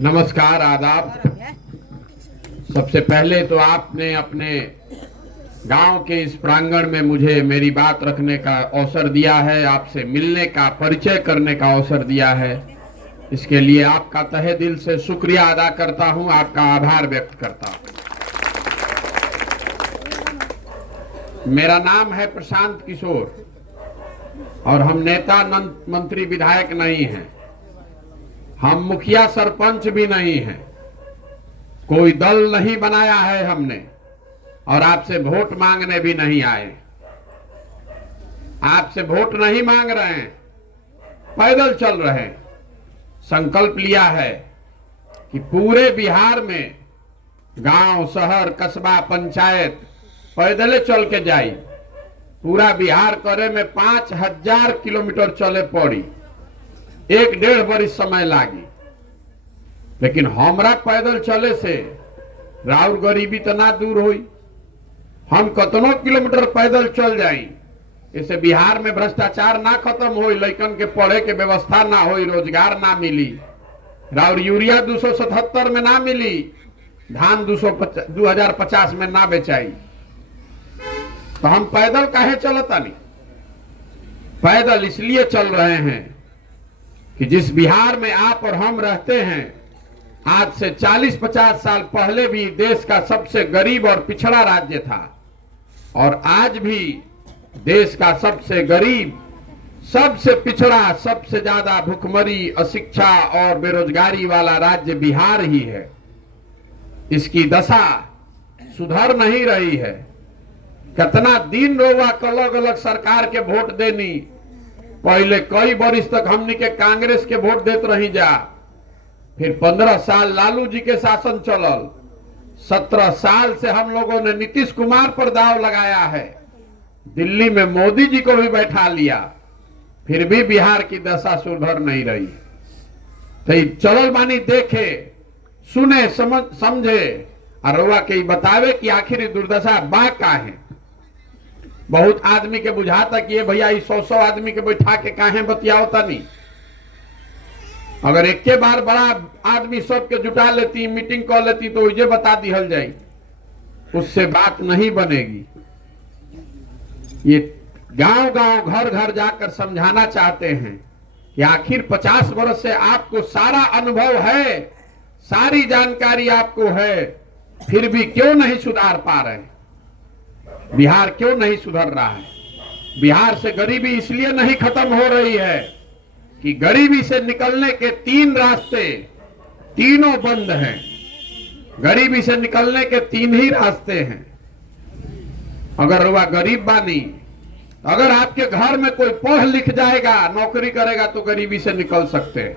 नमस्कार, आदाब। सबसे पहले तो आपने अपने गांव के इस प्रांगण में मुझे मेरी बात रखने का अवसर दिया है, आपसे मिलने का, परिचय करने का अवसर दिया है। इसके लिए आपका तहे दिल से शुक्रिया अदा करता हूं, आपका आभार व्यक्त करता हूं। मेरा नाम है प्रशांत किशोर और हम नेता मंत्री विधायक नहीं हैं, हम मुखिया सरपंच भी नहीं हैं, कोई दल नहीं बनाया है हमने और आपसे वोट मांगने भी नहीं आए। आपसे वोट नहीं मांग रहे हैं, पैदल चल रहे हैं। संकल्प लिया है कि पूरे बिहार में गांव, शहर, कस्बा, पंचायत पैदल चल के जाई। पूरा बिहार करे में 5000 किलोमीटर चले पड़ी, 1-1.5 बरिस समय लागी। लेकिन हमरा पैदल चले से राउर गरीबी तो ना दूर हुई। हम कतनों किलोमीटर पैदल चल जाई, इसे बिहार में भ्रष्टाचार ना खत्म हो, लइकन के पढ़े के व्यवस्था ना हो, रोजगार ना मिली, राउर यूरिया 277 में ना मिली, धान 2050 में ना बेचाई। तो हम पैदल काहे चलता नहीं? पैदल इसलिए चल रहे हैं कि जिस बिहार में आप और हम रहते हैं, आज से 40-50 साल पहले भी देश का सबसे गरीब और पिछड़ा राज्य था और आज भी देश का सबसे गरीब, सबसे पिछड़ा, सबसे ज्यादा भुखमरी, अशिक्षा और बेरोजगारी वाला राज्य बिहार ही है। इसकी दशा सुधर नहीं रही है। कितना दिन रोवा अलग अलग सरकार के वोट देनी। पहले कई बरिस तक हमनी के कांग्रेस के वोट देते रही जा, फिर 15 साल लालू जी के शासन चलल, 17 साल से हम लोगों ने नीतीश कुमार पर दाव लगाया है, दिल्ली में मोदी जी को भी बैठा लिया, फिर भी बिहार की दशा सुधर नहीं रही। तो चलल बानी देखे, सुने, समझे और रउआ के बतावे कि आखिर दुर्दशा बा का है। बहुत आदमी के बुझाता कि ये भैया 100 आदमी के बैठा के काहे बतियावता नहीं। अगर एक के बार बड़ा आदमी सबके जुटा लेती, मीटिंग कर लेती तो ये बता दिहल जाए, उससे बात नहीं बनेगी। ये गांव गांव, घर घर जाकर समझाना चाहते हैं कि आखिर 50 वर्ष से आपको सारा अनुभव है, सारी जानकारी आपको है, फिर भी क्यों नहीं सुधार पा रहे? बिहार क्यों नहीं सुधर रहा है? बिहार से गरीबी इसलिए नहीं खत्म हो रही है कि गरीबी से निकलने के 3 रास्ते, तीनों बंद हैं। गरीबी से निकलने के 3 ही रास्ते हैं। अगर वह गरीब बानी, अगर आपके घर में कोई पढ़ लिख जाएगा, नौकरी करेगा तो गरीबी से निकल सकते हैं।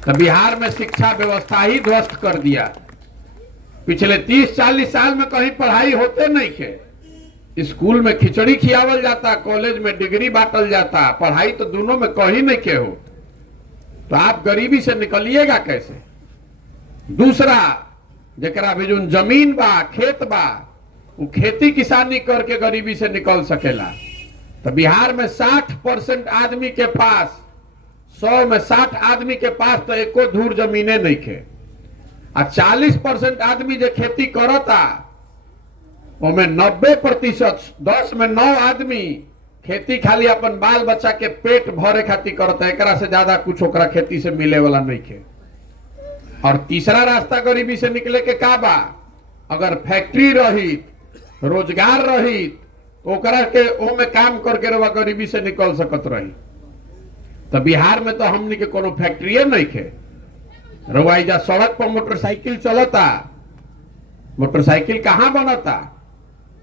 तो बिहार में शिक्षा व्यवस्था ही ध्वस्त कर दिया। पिछले 30-40 साल में कहीं पढ़ाई होते नहीं थे। स्कूल में खिचड़ी खियावल जाता, कॉलेज में डिग्री बांटल जाता, पढ़ाई तो दोनों में कहीं नहीं के हो। तो आप गरीबी से निकलिएगा कैसे? दूसरा, जरा भी जो जमीन बा, खेत बा, वो खेती किसानी करके गरीबी से निकल सकेला। तो बिहार में 60% आदमी के पास, 100 में 60 आदमी के पास तो एको धूर जमीने नहीं खे। आ 40% आदमी जो खेती करता, उनमें 90%, 10 में 9 आदमी खेती खाली अपन बाल बच्चा के पेट भरे खातिर करता, एकरा से ज्यादा कुछ ओकरा खेती से मिले वाला नहीं खे। और तीसरा रास्ता गरीबी से निकले के का बा? अगर फैक्ट्री रही, रोजगार रही, तो ओकरा के ओमे काम करके रवा गरीबी से निकल सकत रही। तो बिहार में तो हमनी के कोनो फैक्ट्री नहीं खे। रवाईजा सड़क पर मोटरसाइकिल चलता, मोटरसाइकिल कहाँ बनता?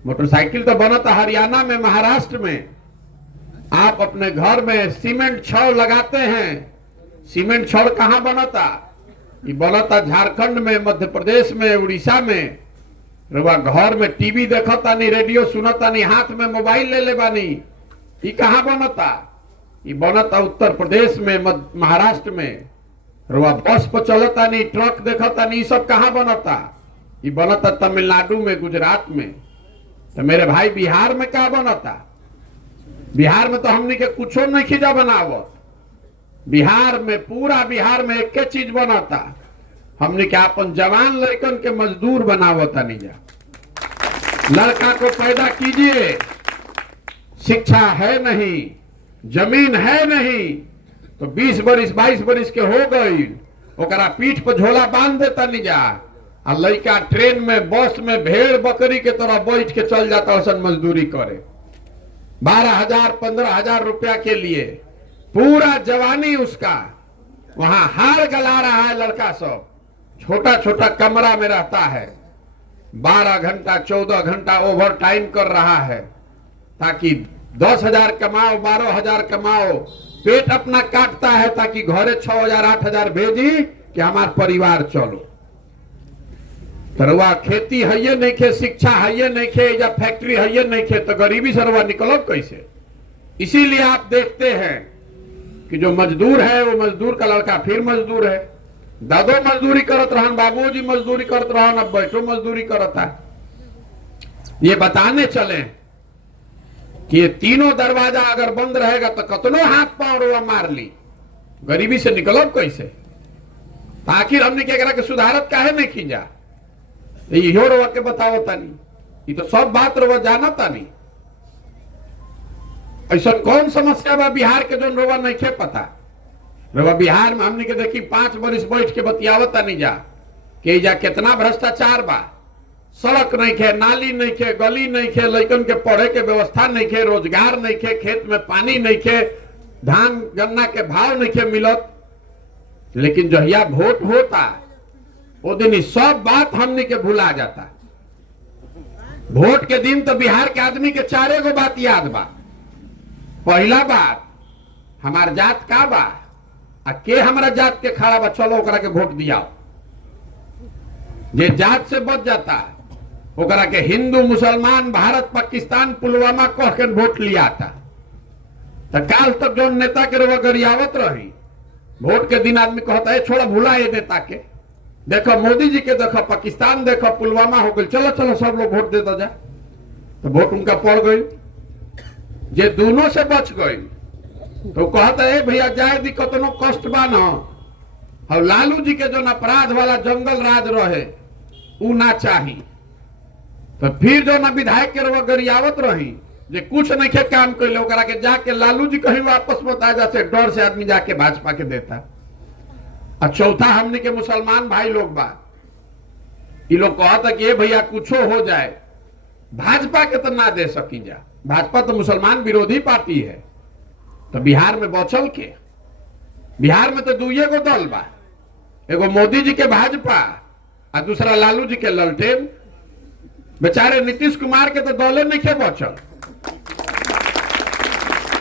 मोटरसाइकिल तो बनता हरियाणा में, महाराष्ट्र में। आप अपने घर में सीमेंट छड़ लगाते हैं, सीमेंट छड़ कहाँ बनता? ये बनता झारखंड में, मध्य प्रदेश में, उड़ीसा में। रवा घर में टीवी देखता नहीं, रेडियो सुनता नहीं, हाथ में मोबाइल ले ले बानी, ये कहाँ बनता? ये बनता उत्तर प्रदेश में, महाराष्ट्र में। रवा बस पर चलता नहीं, ट्रक देखता नहीं, सब कहाँ बनता? ये बनता तमिलनाडु में, गुजरात में। तो मेरे भाई बिहार में क्या बनता? बिहार में तो हमने के कुछो नहीं खिजा बनावत। बिहार में, पूरा बिहार में एक चीज बनाता, हमने क्या अपन जवान लड़कन के मजदूर बनावता नहीं जा। लड़का को पैदा कीजिए, शिक्षा है नहीं, जमीन है नहीं, तो 20 बरिस 22 बरिस के हो गई, ओकरा पीठ पर झोला बांध देता नहीं जा, और लड़का ट्रेन में बस में भेड़ बकरी के तरह बैठ के चल जाता औसन मजदूरी करे 12,000 15,000 रुपया के लिए। पूरा जवानी उसका वहां हार गला रहा है। लड़का सब छोटा छोटा कमरा में रहता है, 12 घंटा 14 घंटा ओवर टाइम कर रहा है, ताकि 10,000 कमाओ 12,000 कमाओ, पेट अपना काटता है ताकि घरे 6,000 8,000 भेजी कि हमार परिवार चलो। तरवा खेती है ये नहीं खे, शिक्षा है ये नहीं खे, या फैक्ट्री है ये नहीं खे, तो गरीबी सरवा निकलो कैसे। इसीलिए आप देखते हैं कि जो मजदूर है वो मजदूर का लड़का फिर मजदूर है, दादो मजदूरी करत रहन, बाबूजी मजदूरी करत रहन, अब बैठो मजदूरी करता है। ये बताने चले कि ये तीनों दरवाजा अगर बंद रहेगा तो कतनो हाथ पांव रोआ मार ली, गरीबी से निकलो कैसे। आखिर हमने क्या करा कि सुधारत काहे नहीं की जा, इहो रोआ के बताओ तानी, ये तो सब बात रोआ जाना तानी। ऐसा कौन समस्या बा बिहार के जो रोआ नहीं खे पता। रोआ बिहार में हमने के देखी 5 बरिस बैठ के बतियावता नहीं जा कि जा कितना भ्रष्टाचार बा, सड़क नहीं खे, नाली नहीं खे, गली नहीं खे, लड़कन के पढ़े के व्यवस्था नहीं खे, रोजगार नहीं खे, खेत में पानी नहीं खे, धान गन्ना के भाव नहीं खे मिलत। लेकिन जहिया वोट होता वो दिन ही सब बात हमने के भुला जाता। वोट के दिन तो बिहार के आदमी के 4 गो बात याद बा। पहला बात, हमार जात का बा, आ के हमारा जात के खड़ा बा, चलो ओकरा के वोट दिया। जे जात से बच जाता ओकरा के हिंदू मुसलमान भारत पाकिस्तान पुलवामा कह के वोट लिया था। तो काल तक जो नेता के रवा गरियावत रही, वोट के दिन आदमी कहता है छोड़ा भूला ये नेता के, देखो मोदी जी के, देखो पाकिस्तान, देखो पुलवामा हो गई, चलो चलो सब लोग वोट देता जा। तो वोट उनका पड़ गई। जे दोनों से बच गई तो कहता है भैया जाए दी कतनो कष्ट बा न, और लालू जी के जो अपराध वाला जंगल राज रहे उ ना चाही। तो फिर जो ना विधायक के रवा गरियावत रही जे कुछ नहीं खे काम कैले, ओकरा के जाके लालू जी कहीं वापस बता जाते, डर से आदमी जाके भाजपा के देता। और चौथा हमने के मुसलमान भाई लोग बा, ये लोग कहता कि भैया कुछो हो जाए भाजपा के तो ना दे सकी जा, भाजपा तो मुसलमान विरोधी पार्टी है। तो बिहार में बचल के, बिहार में तो 2 गो दल बा, एगो मोदी जी के भाजपा और दूसरा लालू जी के ललटेन। बेचारे नीतीश कुमार के तो दले नहीं के बचल,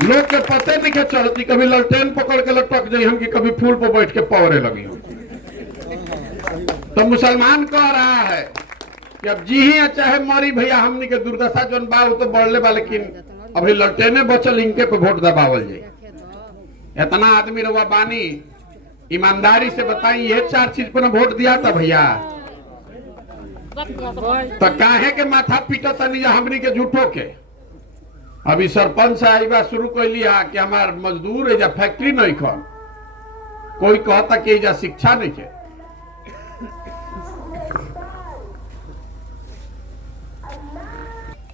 लोग के पते नहीं के चलती, कभी ललटेन पकड़ के लटक जाई हम, कि कभी फूल पर बैठ के पवरे लगी हम। तो मुसलमान कह रहा है कि अब जी ही चाहे मरी भैया, हमनी के दुर्दशा जोन बा तो बढ़ले बा, लेकिन अभी ललटेने बचल, इनके पे वोट दबावल जाए। इतना आदमी रवा बानी, ईमानदारी से बताई ये 4 चीज पर वोट दिया था भैया, तो काहे के माथा पीटा तनी हमनी के झूठो के। अभी सरपंच साहिबा शुरू कैली है कि हमार मजदूर एजा फैक्ट्री नहीं खन, कोई कहता कि एजा शिक्षा नहीं है।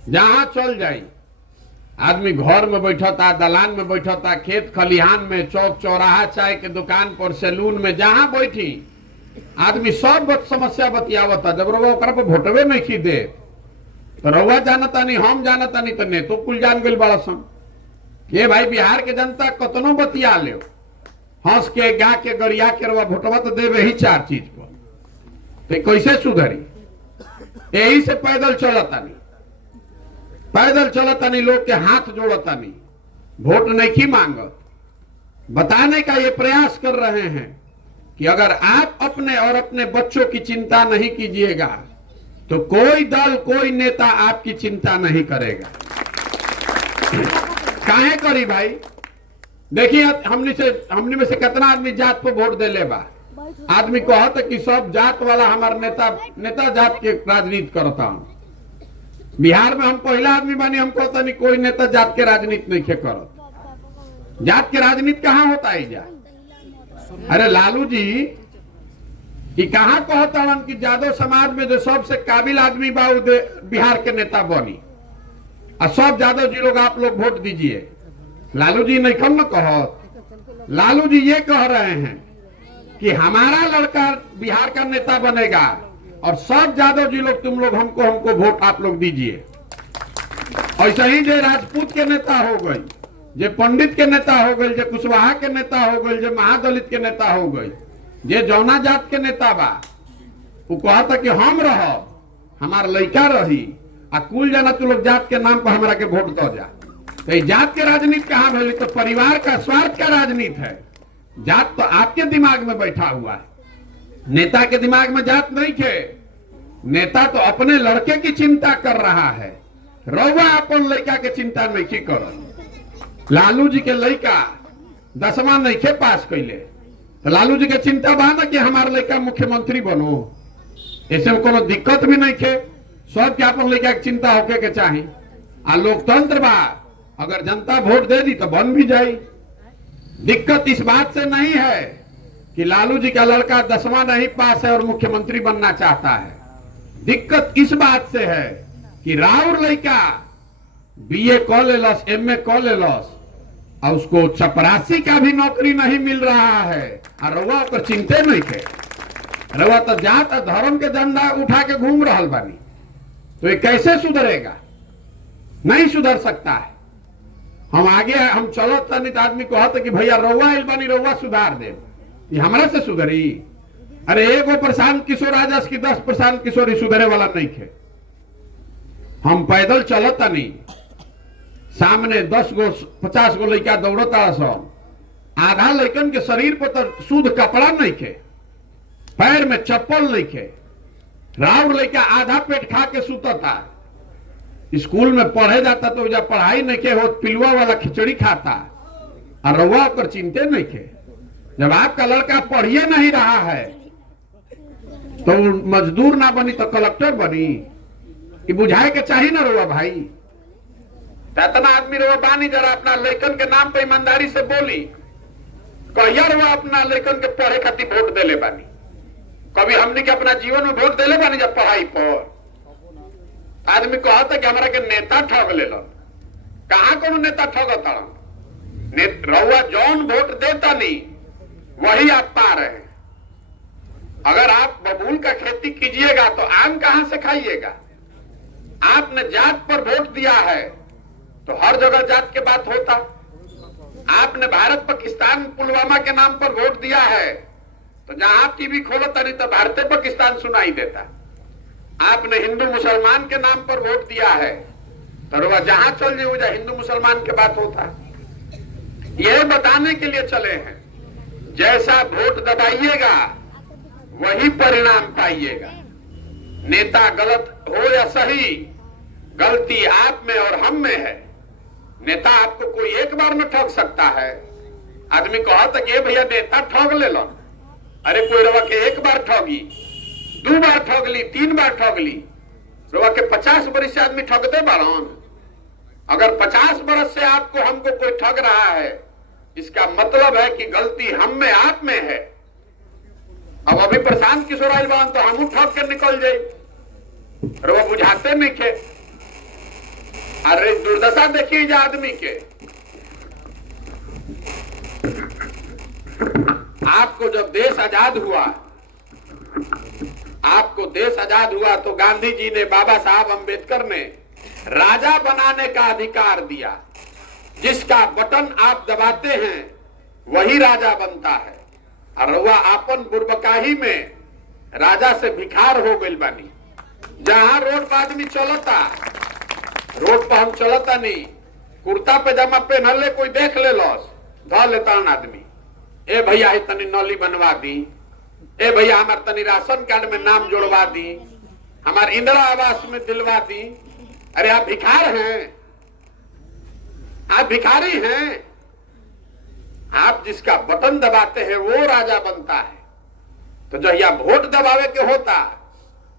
जहां चल जाई आदमी, घर में बैठता, दलान में बैठता, खेत खलिहान में, चौक चौराहा, चाय के दुकान पर, सैलून में, जहां बैठी आदमी सब समस्या बतियावता। जब रउआ ओकरा पर वोटवे नहीं की दे तो रउआ जानता नहीं, हम जानता नहीं, तो नेतो कुल जान गइल बड़ा सन के भाई बिहार के जनता कतनो बतिया ले, हंस के गा के गरिया के रउआ वोटवा तो देवे ही 4 चीज पर, तो कैसे सुधरी। यही से पैदल चलता नहीं, पैदल चलता नहीं, लोग के हाथ जोड़ता नहीं, वोट नहीं की मांगत। बताने का ये प्रयास कर रहे हैं कि अगर आप अपने और अपने बच्चों की चिंता नहीं कीजिएगा तो कोई दल, कोई नेता आपकी चिंता नहीं करेगा। काहे करी भाई, देखिए हमने में से कितना आदमी जात पर वोट दे ले बा। आदमी कहता कि सब जात वाला हमार नेता जात के राजनीति करता हूं। बिहार में हम पहला आदमी बानी, हम कहता नहीं कोई नेता जात के राजनीति नहीं खे करत। जात के राजनीति कहाँ होता है जा, अरे लालू जी कि कहां कहतन कि यादव समाज में जो सबसे काबिल आदमी बा बिहार के नेता बनी और सब यादव जी लोग आप लोग वोट दीजिए। लालू जी नहीं कम न कहो। लालू जी ये कह रहे हैं कि हमारा लड़का बिहार का नेता बनेगा और सब यादव जी लोग तुम लोग हमको वोट आप लोग दीजिए। ऐसा ही जो राजपूत के नेता हो गई, जो पंडित के नेता हो गई, जो कुशवाहा के नेता हो गई, जो महादलित के नेता हो गई, जे जौना जात के नेता बा वो कहता कि हम रह हमार लड़का रही आ कुल जाना तू लोग जात के नाम पर हमरा के वोट दो जा। तो जात के राजनीति कहां भली? तो परिवार का स्वार्थ का राजनीति है। जात तो आपके दिमाग में बैठा हुआ है, नेता के दिमाग में जात नहीं थे। नेता तो अपने लड़के की चिंता कर रहा है, रउआ अपन लड़का के चिंता नहीं कर। लालू जी के लड़का 10वां नहीं खे पास कैले तो लालू जी के चिंता बा ना कि हमारा लड़का मुख्यमंत्री बनो। ऐसे में कोनो दिक्कत भी नहीं खे, सब के अपन लड़का की चिंता होके के चाही। आ लोकतंत्र बा, अगर जनता वोट दे दी तो बन भी जाए। दिक्कत इस बात से नहीं है कि लालू जी का लड़का 10वां नहीं पास है और मुख्यमंत्री बनना चाहता है। दिक्कत इस बात से है कि राउर लड़का बीए कॉ लेलस, एमए कॉ लेलस और उसको चपरासी का भी नौकरी नहीं मिल रहा है और रउआ ओकर चिंते नहीं थे। रउआ तो जात धर्म के झंडा उठा के घूम रहा बानी, तो ये कैसे सुधरेगा? नहीं सुधर सकता है। हम आगे हम चलो तनित आदमी कहते कि भैया रउआ आइल बानी, रउआ सुधार दे, ये हमरा से सुधरी? अरे एगो प्रशांत किशोर आजस की 10 प्रशांत किशोर सुधरे वाला नहीं थे। हम पैदल चलता नहीं, सामने 10 गो 50 गो लड़का दौड़ता सब, आधा लड़कन के शरीर पर तो शुद्ध कपड़ा नहीं थे, पैर में चप्पल नहीं थे। राउर लड़का आधा पेट खा के सुतता, स्कूल में पढ़े जाता तो जब पढ़ाई नहीं के हो पिलुआ वाला खिचड़ी खाता और रउआ पर चिंते नहीं थे। जब आपका लड़का पढ़िए नहीं रहा है तो मजदूर ना बनी तो कलेक्टर बनी, कि बुझाए के चाहिए ना रउआ भाई। इतना आदमी रउआ बानी, जरा अपना लड़कन के नाम पे ईमानदारी से बोली। कहिया रउआ अपना लड़कन के पढ़े खातिर वोट देले बानी? कभी हमने के अपना जीवन में वोट देले बानी? जब पढ़ाई पर आदमी कहता कि हमारा के नेता ठग ले लो, कहां कोनो नेता ठगता? रउआ जौन वोट देता नहीं वही आप पा रहे हैं। अगर आप बबूल का खेती कीजिएगा तो आम कहां से खाइएगा? आपने जात पर वोट दिया है तो हर जगह जात के बात होता। आपने भारत पाकिस्तान पुलवामा के नाम पर वोट दिया है तो जहां आप टीवी खोलता नहीं तो भारतीय पाकिस्तान सुनाई देता। आपने हिंदू मुसलमान के नाम पर वोट दिया है तो वह जहां चल जाए हिंदू मुसलमान के बात होता। यह बताने के लिए चले हैं जैसा वोट दबाइएगा वही परिणाम पाइएगा। नेता गलत हो या सही, गलती आप में और हम में है। नेता आपको कोई एक बार में ठग सकता है। आदमी कहता कि भैया नेता ठग ले लो, अरे कोई रवा के एक बार ठगी, 2 बार ठग ली, 3 बार ठग ली, रवा के 50 बरस से आदमी ठगते बारन। अगर 50 बरस से आपको हमको कोई ठग रहा है इसका मतलब है कि गलती हम में आप में है। अब अभी प्रशांत किशोर आइल बान तो हम ठग के निकल जाए, रवा बुझाते नहीं थे। अरे दुर्दशा देखिए जा आदमी के। आपको जब देश आजाद हुआ, आपको देश आजाद हुआ तो गांधी जी ने, बाबा साहब अंबेडकर ने राजा बनाने का अधिकार दिया। जिसका बटन आप दबाते हैं वही राजा बनता है। और रउआ आपन बुर्बकाही में राजा से भिखार हो गई बानी। जहां रोड पर आदमी चलता, रोड पर हम चलता नहीं, कुर्ता पैजामा पहनले कोई देख ले लॉस ध लेता आदमी, ए भैया ही तनी नली बनवा दी, ए भैया हमार तनी राशन कार्ड में नाम जोड़वा दी, हमार इंदिरा आवास में दिलवा दी। अरे आप भिखार हैं, आप भिखारी हैं। आप जिसका बटन दबाते हैं वो राजा बनता है। तो जब यह वोट दबावे के होता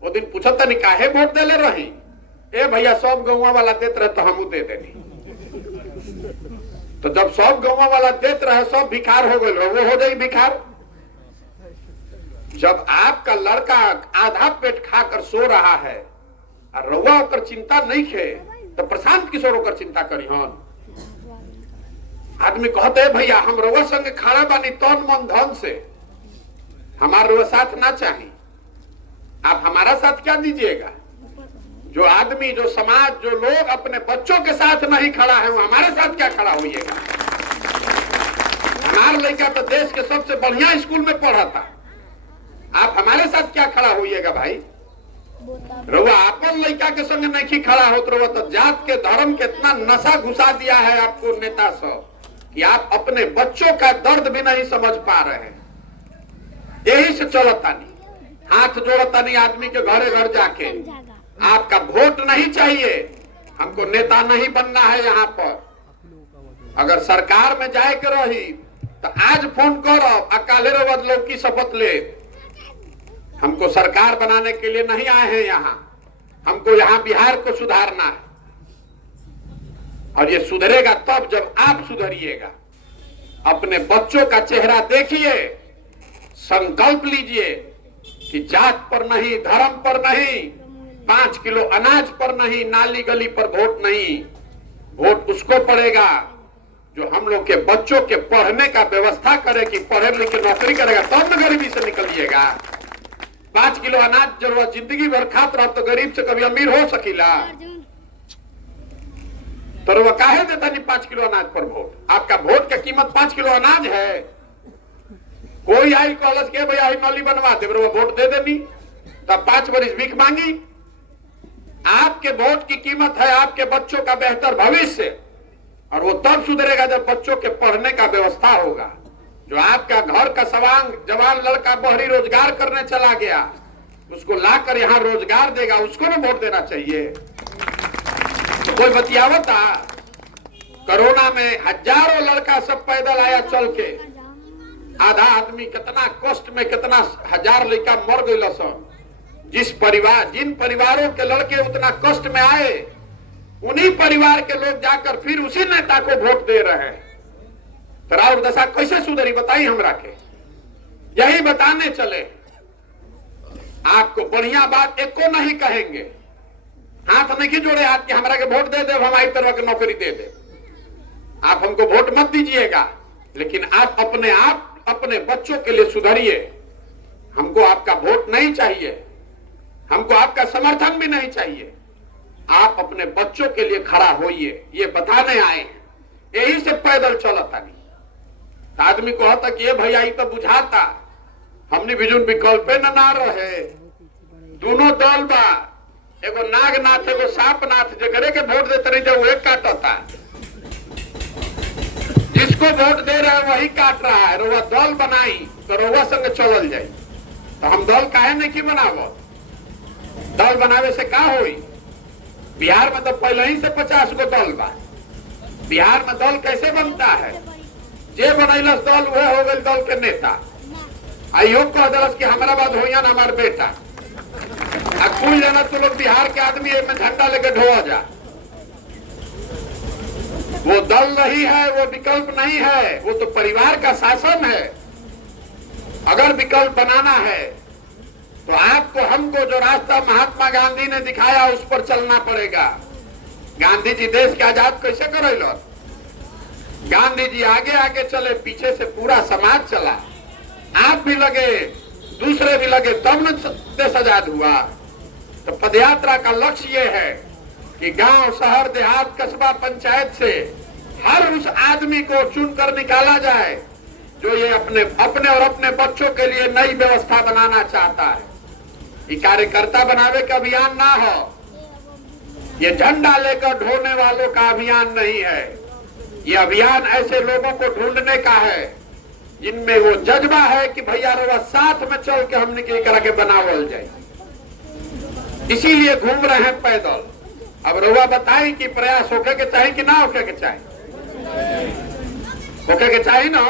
वो दिन पूछता नहीं काहे वोट दे ले रही, ए भैया सब गौवा वाला देते रहे तो हम दे देनी। तो जब सब गौवा वाला देते रहे सब भिखार हो गए, वो हो जाए भिखार। जब आपका लड़का आधा पेट खाकर सो रहा है और रउआ होकर चिंता नहीं खे तो प्रशांत किशोर होकर चिंता करी हन। आदमी कहते है भैया हम रउआ संग खड़ा बानी तन मन धन से, हमारा रउआ साथ ना चाहिए, आप हमारा साथ क्या दीजिएगा? जो आदमी, जो समाज, जो लोग अपने बच्चों के साथ नहीं खड़ा है वो हमारे साथ क्या खड़ा होइएगा? हमारा लड़का तो देश के सबसे बढ़िया स्कूल में पढ़ा था, आप हमारे साथ क्या खड़ा होइएगा भाई? रउआ अपन लड़का के संग नहीं खड़ा हो तो रउआ तो जात के धर्म के इतना नशा घुसा दिया है आपको नेता सब कि आप अपने बच्चों का दर्द भी नहीं समझ पा रहे हैं। यही से चलता नहीं, हाथ जोड़ता नहीं आदमी के घरे घर जाके। आपका वोट नहीं चाहिए, हमको नेता नहीं बनना है। यहाँ पर अगर सरकार में जाए के रही तो आज फोन करो अकाले रउआ की शपथ ले। हमको सरकार बनाने के लिए नहीं आए हैं यहाँ, हमको यहाँ बिहार को सुधारना है और ये सुधरेगा तब जब आप सुधरिएगा। अपने बच्चों का चेहरा देखिए, संकल्प लीजिए कि जात पर नहीं, धर्म पर नहीं, 5 किलो अनाज पर नहीं, नाली गली पर वोट नहीं। वोट उसको पड़ेगा जो हम लोग के बच्चों के पढ़ने का व्यवस्था करे कि पढ़े लिख के नौकरी करेगा तब न गरीबी से निकलिएगा। 5 किलो अनाज जरूरत जिंदगी भर खात रह तो गरीब से कभी अमीर हो सकीला? तो वह काहे देता नहीं 5 किलो अनाज पर वोट? आपका वोट का कीमत 5 किलो अनाज है। कोई आई कॉलेज के भैया नली बनवा दे, वोट दे देनी तब 5 बरिस भीख मांगी। आपके वोट की कीमत है आपके बच्चों का बेहतर भविष्य, और वो तब सुधरेगा जब बच्चों के पढ़ने का व्यवस्था होगा। जो आपका घर का सवांग जवान लड़का बहरी रोजगार करने चला गया, उसको लाकर यहाँ रोजगार देगा, उसको ना वोट देना चाहिए। तो कोई बतियावता कोरोना में हजारों लड़का सब पैदल आया चल के, आधा आदमी कितना कष्ट में, कितना हजार लड़का मर गई सन। जिन परिवारों के लड़के उतना कष्ट में आए, उन्हीं परिवार के लोग जाकर फिर उसी नेता को वोट दे रहे हैं। तो राउर दशा कैसे सुधरी बताइए हमरा के? यही बताने चले, आपको बढ़िया बात एको नहीं कहेंगे। हाथ नहीं जोड़े हाथ के हमरा के वोट दे दे, हमारी तरह की नौकरी दे दे। आप हमको वोट मत दीजिएगा, लेकिन आप अपने बच्चों के लिए सुधरिए। हमको आपका वोट नहीं चाहिए, हमको आपका समर्थन भी नहीं चाहिए। आप अपने बच्चों के लिए खड़ा होइए, ये बताने आए हैं। यही से पैदल चलता नहीं। आदमी कहता कि ये भैया तो बुझाता हमने भी विकल्प न ना रहे। दोनों दल बा, एगो नागनाथ एगो सांपनाथ, जगरे के वोट देते नहीं जब वही काटता, जिसको वोट दे रहा है वही काट रहा है। रोवा दल बनाई तो रोवा संग चलल जाए। तो हम दल काहे नहीं की बनावो? दल बनावे से का होई? बिहार में तो पहले ही से 50 गो दल बा। बिहार में दल कैसे बनता है? जे बनैलस दल वह हो गई दल के नेता। आइयो कह दलस कि हमारा बाद होइया ना हमार बेटा। आ कुल जना तो लोग बिहार के आदमी में झंडा लेके ढोआ जा। वो दल नहीं है, वो विकल्प नहीं है, वो तो परिवार का शासन है। अगर विकल्प बनाना है तो आपको हमको जो रास्ता महात्मा गांधी ने दिखाया उस पर चलना पड़ेगा। गांधी जी देश के आजाद कैसे करेलो? गांधी जी आगे आगे चले, पीछे से पूरा समाज चला। आप भी लगे, दूसरे भी लगे, तब न देश आजाद हुआ। तो पदयात्रा का लक्ष्य ये है कि गांव, शहर, देहात, कस्बा, पंचायत से हर उस आदमी को चुनकर निकाला जाए जो ये अपने और अपने बच्चों के लिए नई व्यवस्था बनाना चाहता है। ये कार्यकर्ता बनावे का अभियान ना हो, ये झंडा लेकर ढोने वालों का अभियान नहीं है। ये अभियान ऐसे लोगों को ढूंढने का है जिनमें वो जज्बा है कि भैया रोवा साथ में चल के हमने के करा के बनावल जाए। इसीलिए घूम रहे हैं पैदल। अब रोवा बताई कि प्रयास होके के चाहिए कि ना होके के चाहिए? होके के चाहिए ना।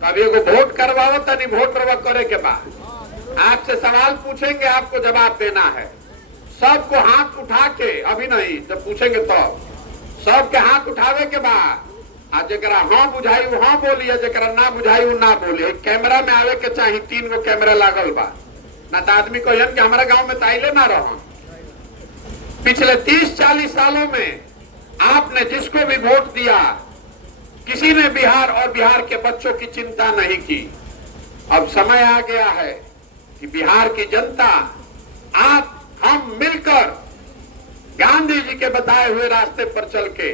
तब एगो वोट करवाओ, तनी वोट रोवा करे के बाद आपसे सवाल पूछेंगे, आपको जवाब देना है। सबको हाथ उठा के, अभी नहीं, जब पूछेंगे तो सबके हाथ उठावे के बाद आ जरा हाँ बुझाई वो हाँ बोली, जरा ना बुझाई वो ना बोली। कैमरा में आवे के चाहिए, 3 गो कैमरा लागल बा ना, तो आदमी को कि हमारा गांव में ताइले ना रहो। पिछले 30-40 सालों में आपने जिसको भी वोट दिया, किसी ने बिहार और बिहार के बच्चों की चिंता नहीं की। अब समय आ गया है कि बिहार की जनता, आप हम मिलकर गांधी जी के बताए हुए रास्ते पर चल के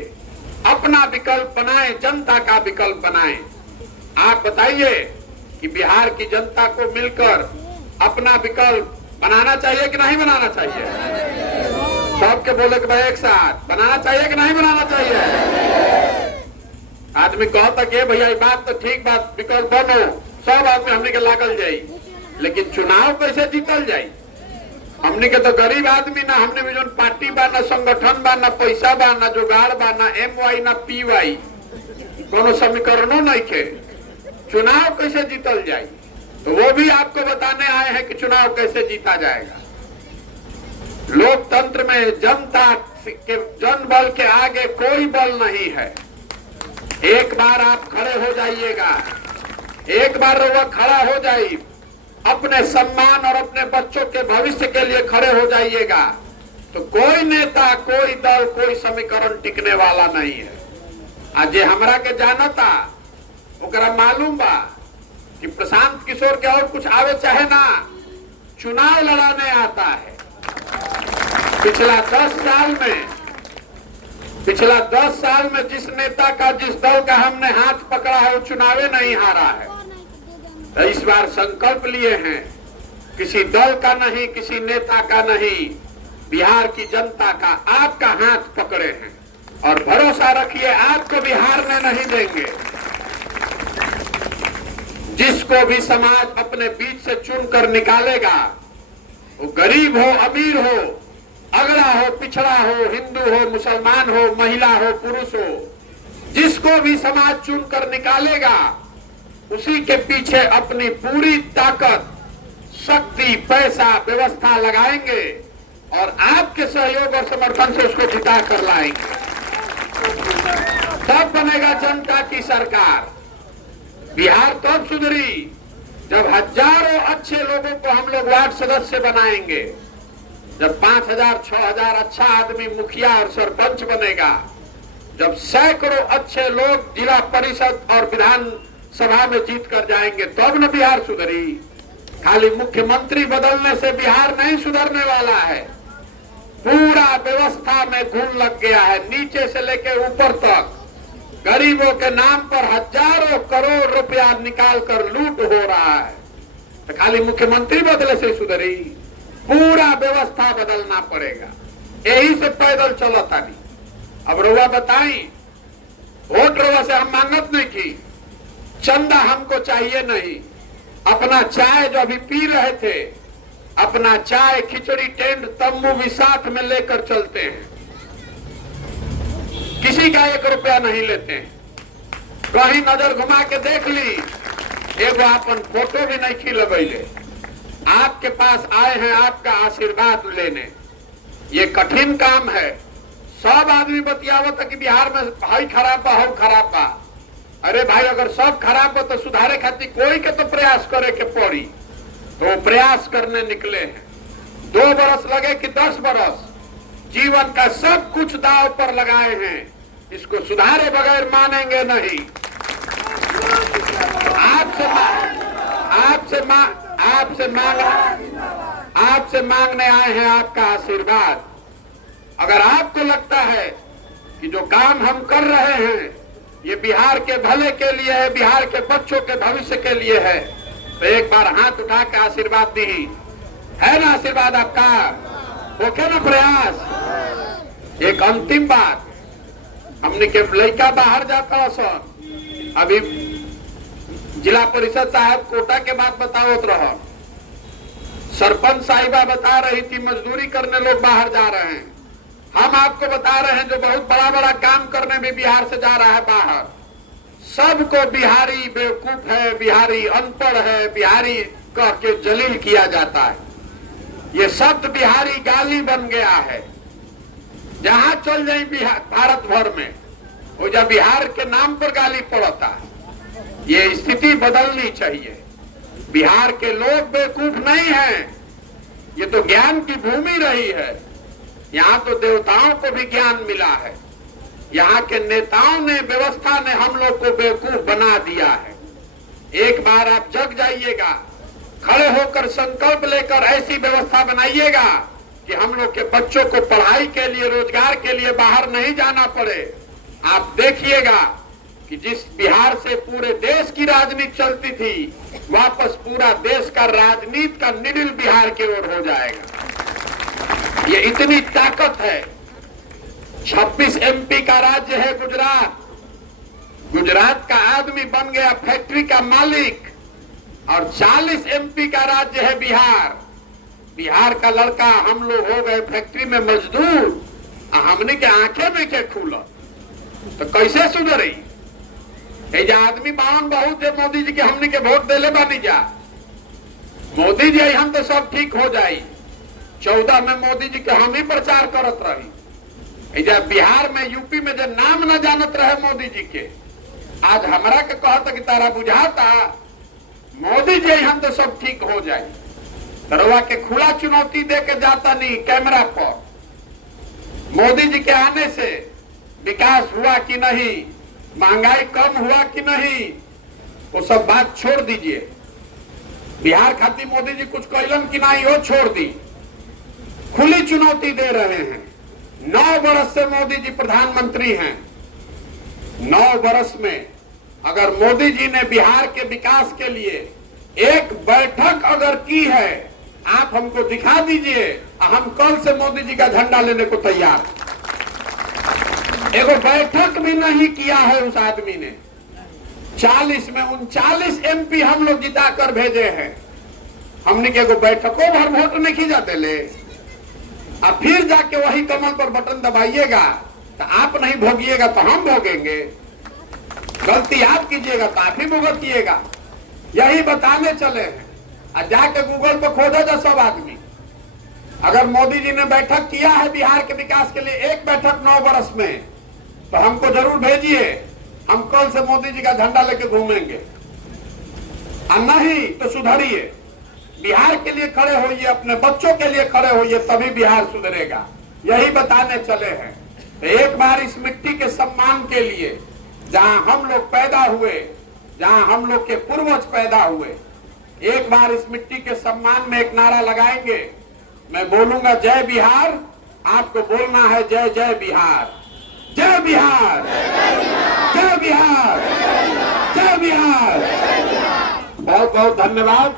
अपना विकल्प बनाएं, जनता का विकल्प बनाएं। आप बताइए कि बिहार की जनता को मिलकर अपना विकल्प बनाना चाहिए कि नहीं बनाना चाहिए? सबके बोले कि भाई एक साथ बनाना चाहिए कि नहीं बनाना चाहिए? आदमी कहता कि भैया ये बात तो ठीक बात, विकल्प बनो, सब आदमी हमने के लागल जाई, लेकिन चुनाव कैसे जीतल जाई? हमने के तो गरीब आदमी ना, हमने में जो पार्टी बा, ना संगठन बा, ना पैसा बा, ना जुगाड़ बा, ना MY ना PY, कोनो समीकरणों नहीं के। चुनाव कैसे जीतल जाए? तो वो भी आपको बताने आए हैं कि चुनाव कैसे जीता जाएगा। लोकतंत्र में जनता के जनबल के आगे कोई बल नहीं है। एक बार आप खड़े हो जाइएगा, एक बार वो खड़ा हो जाइए, अपने सम्मान और अपने बच्चों के भविष्य के लिए खड़े हो जाइएगा, तो कोई नेता, कोई दल, कोई समीकरण टिकने वाला नहीं है। आज ये हमरा के जानता, ओकरा मालूम बा कि प्रशांत किशोर के और कुछ आवे चाहे ना, चुनाव लड़ाने आता है। पिछला 10 साल में जिस नेता का, जिस दल का हमने हाथ पकड़ा है, वो चुनावे नहीं हारा है। तो इस बार संकल्प लिए हैं, किसी दल का नहीं, किसी नेता का नहीं, बिहार की जनता का, आपका हाथ पकड़े हैं और भरोसा रखिए आपको बिहार में नहीं देंगे। जिसको भी समाज अपने बीच से चुनकर निकालेगा, वो गरीब हो, अमीर हो, अगड़ा हो, पिछड़ा हो, हिंदू हो, मुसलमान हो, महिला हो, पुरुष हो, जिसको भी समाज चुनकर निकालेगा, उसी के पीछे अपनी पूरी ताकत, शक्ति, पैसा, व्यवस्था लगाएंगे और आपके सहयोग और समर्थन से उसको जिता कर लाएंगे। तब बनेगा जनता की सरकार। बिहार तब सुधरी जब हजारों अच्छे लोगों को हम लोग वार्ड सदस्य बनाएंगे, जब 5000, 6000 अच्छा आदमी मुखिया और सरपंच बनेगा, जब सैकड़ों अच्छे लोग जिला परिषद और विधान सभा में जीत कर जाएंगे, तब न बिहार सुधरी। खाली मुख्यमंत्री बदलने से बिहार नहीं सुधरने वाला है। पूरा व्यवस्था में घुन लग गया है, नीचे से लेकर ऊपर तक गरीबों के नाम पर हजारों करोड़ रुपया निकाल कर लूट हो रहा है। तो खाली मुख्यमंत्री बदले से सुधरी? पूरा व्यवस्था बदलना पड़ेगा। यही से पैदल चलता नहीं। अब रउआ बताई, वोट रउआ से हम मांगत नहीं की, चंदा हमको चाहिए नहीं। अपना चाय जो अभी पी रहे थे, अपना चाय, खिचड़ी, टेंट, तंबू भी साथ में लेकर चलते हैं, किसी का 1 रुपया नहीं लेते हैं। कहीं नजर घुमा के देख ली, एगो अपन फोटो भी नहीं खिलबैले। आपके पास आए हैं आपका आशीर्वाद लेने। ये कठिन काम है। सब आदमी बतियावत है कि बिहार में भाई खराब बा, हम खराब बा। अरे भाई, अगर सब खराब बा तो सुधारे खातिर कोई के तो प्रयास करे के पड़ी। तो प्रयास करने निकले हैं। 2 बरस लगे कि 10 बरस, जीवन का सब कुछ दांव पर लगाए हैं। इसको सुधारे बगैर मानेंगे नहीं। आपसे मांगने आए हैं आपका आशीर्वाद। अगर आपको लगता है कि जो काम हम कर रहे हैं ये बिहार के भले के लिए है, बिहार के बच्चों के भविष्य के लिए है, तो एक बार हाथ उठा के आशीर्वाद दी। है ना आशीर्वाद आपका? ओके ना प्रयास? एक अंतिम बात, हमने के लड़का बाहर जाता सर, अभी जिला परिषद साहब कोटा के बात बताओ रहा, सरपंच साहिबा बता रही थी मजदूरी करने लोग बाहर जा रहे हैं। हम आपको बता रहे हैं जो बहुत बड़ा बड़ा काम करने में बिहार से जा रहा है बाहर, सबको बिहारी बेवकूफ है, बिहारी अनपढ़ है, बिहारी कह के जलील किया जाता है। ये शब्द बिहारी गाली बन गया है। जहां चल जाए भारत भर में वो जब बिहार के नाम पर गाली पड़ता। ये स्थिति बदलनी चाहिए। बिहार के लोग बेवकूफ नहीं हैं, ये तो ज्ञान की भूमि रही है। यहाँ तो देवताओं को भी ज्ञान मिला है। यहाँ के नेताओं ने, व्यवस्था ने हम लोग को बेवकूफ बना दिया है। एक बार आप जग जाइएगा, खड़े होकर संकल्प लेकर ऐसी व्यवस्था बनाइएगा कि हम लोग के बच्चों को पढ़ाई के लिए, रोजगार के लिए बाहर नहीं जाना पड़े। आप देखिएगा कि जिस बिहार से पूरे देश की राजनीति चलती थी, वापस पूरा देश का राजनीति का निडिल बिहार की ओर हो जाएगा। ये इतनी ताकत है। 26 एमपी का राज्य है गुजरात। गुजरात का आदमी बन गया फैक्ट्री का मालिक, और 40 एमपी का राज्य है बिहार। बिहार का लड़का हम लोग हो गए फैक्ट्री में मजदूर। हमने के आंखें में क्या खुला तो कैसे सुधरी? ये आदमी बावन बहुत है मोदी जी के, हमने के वोट देले बानी जा। मोदी जी हम तो सब ठीक हो जाई। 14 में मोदी जी के हम ही प्रचार करत रही। बिहार में, यूपी में जो नाम न जानत रहे मोदी जी के, आज हमरा के कहता कि तारा बुझाता मोदी जी हम तो सब ठीक हो जाए। तरवा के खुला चुनौती दे के जाता नहीं कैमरा पर। मोदी जी के आने से विकास हुआ कि नहीं, महंगाई कम हुआ कि नहीं, वो सब बात छोड़ दीजिए। बिहार खातिर मोदी जी कुछ कहलन कि नहीं, वो छोड़ दी। खुली चुनौती दे रहे हैं। 9 वर्ष से मोदी जी प्रधानमंत्री हैं। 9 वर्ष में अगर मोदी जी ने बिहार के विकास के लिए एक बैठक अगर की है, आप हमको दिखा दीजिए। हम कल से मोदी जी का झंडा लेने को तैयार। एगो बैठक भी नहीं किया है उस आदमी ने। 40 में 39 एमपी हम लोग जिता कर भेजे हैं। हमने के एगो बैठकों भर वोट नहीं की जाते ले। अब फिर जाके वही कमल पर बटन दबाइएगा तो आप नहीं भोगिएगा तो हम भोगेंगे। गलती आप कीजिएगा तो आप ही भुगतिएगा। यही बताने चले हैं। और जाके गूगल पर खोजा जा सब आदमी। अगर मोदी जी ने बैठक किया है बिहार के विकास के लिए, एक बैठक 9 वर्ष में, तो हमको जरूर भेजिए। हम कल से मोदी जी का झंडा लेके घूमेंगे। और नहीं तो सुधरिए, बिहार के लिए खड़े होइए, अपने बच्चों के लिए खड़े होइए, तभी बिहार सुधरेगा। यही बताने चले हैं। तो एक बार इस मिट्टी के सम्मान के लिए, जहां हम लोग पैदा हुए, जहां हम लोग के पूर्वज पैदा हुए, एक बार इस मिट्टी के सम्मान में एक नारा लगाएंगे। मैं बोलूंगा जय बिहार, आपको बोलना है जय जय बिहार। जय बिहार, जय बिहार, जय बिहार। बहुत बहुत धन्यवाद।